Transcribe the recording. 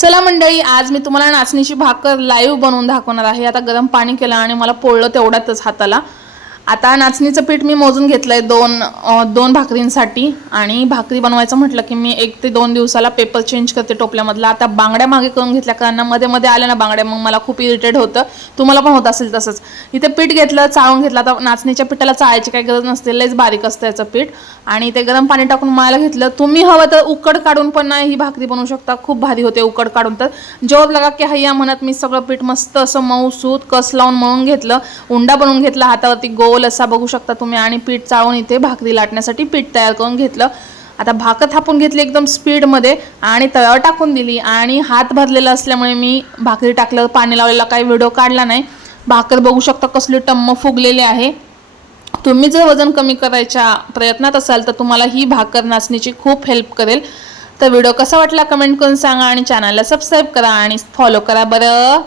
चला मंडळी, आज मी तुम्हाला नाचणीची भाकर लाईव्ह बनवून दाखवणार आहे। आता गरम पाणी केलं आणि मला पोळलं तेवढ्यातच हाताला। आता नाचणीचं पीठ मी मोजून घेतलंय दोन भाकरींसाठी। आणि भाकरी बनवायचं म्हटलं की मी 1 ते 2 दिवसाला पेपर चेंज करते टोपल्यामधला। आता बांगड्या मागे करून घेतल्या कारण मध्ये मध्ये आल्या ना बांगड्या, मग मला खूप इरिटेट होतं। तुम्हाला पण होत असेल तसंच। इथे पीठ घेतलं, चाळून घेतलं। आता नाचणीच्या पिठाला चाळायची काही गरज नसते, लयच बारीक असतं याचं पीठ। आणि ते गरम पाणी टाकून मळायला घेतलं। तुम्ही हवं तर उकड काढून पण ही भाकरी बनवू शकता, खूप भारी होते उकड काढून। तर जोर लगा की हैया म्हणत मी सगळं पीठ मस्त असं मऊसूत कस लावून मळून घेतलं, उंडा बनवून घेतला हातावरती गोल असा, बघू शकता तुम्ही। आणि पीठ चाळून इथे भाकरी लाटण्यासाठी पीठ तयार करून घेतलं। आता भाकर थापून घेतली एकदम स्पीड मध्ये आणि तव्यावर टाकून दिली। आणि हात भरलेला असल्यामुळे मी भाकरी टाकल्यावर पाणी लावलेला काही व्हिडिओ काढला नाही। भाकर बघू शकता कसली टम्म फुगलेली आहे। तुम्ही जर वजन कमी करायच्या प्रयत्नात असाल तर तुम्हाला ही भाकर नाचणीची खूप हेल्प करेल। तर व्हिडिओ कसा वाटला कमेंट करून सांगा आणि चॅनलला सबस्क्राईब करा आणि फॉलो करा बरं।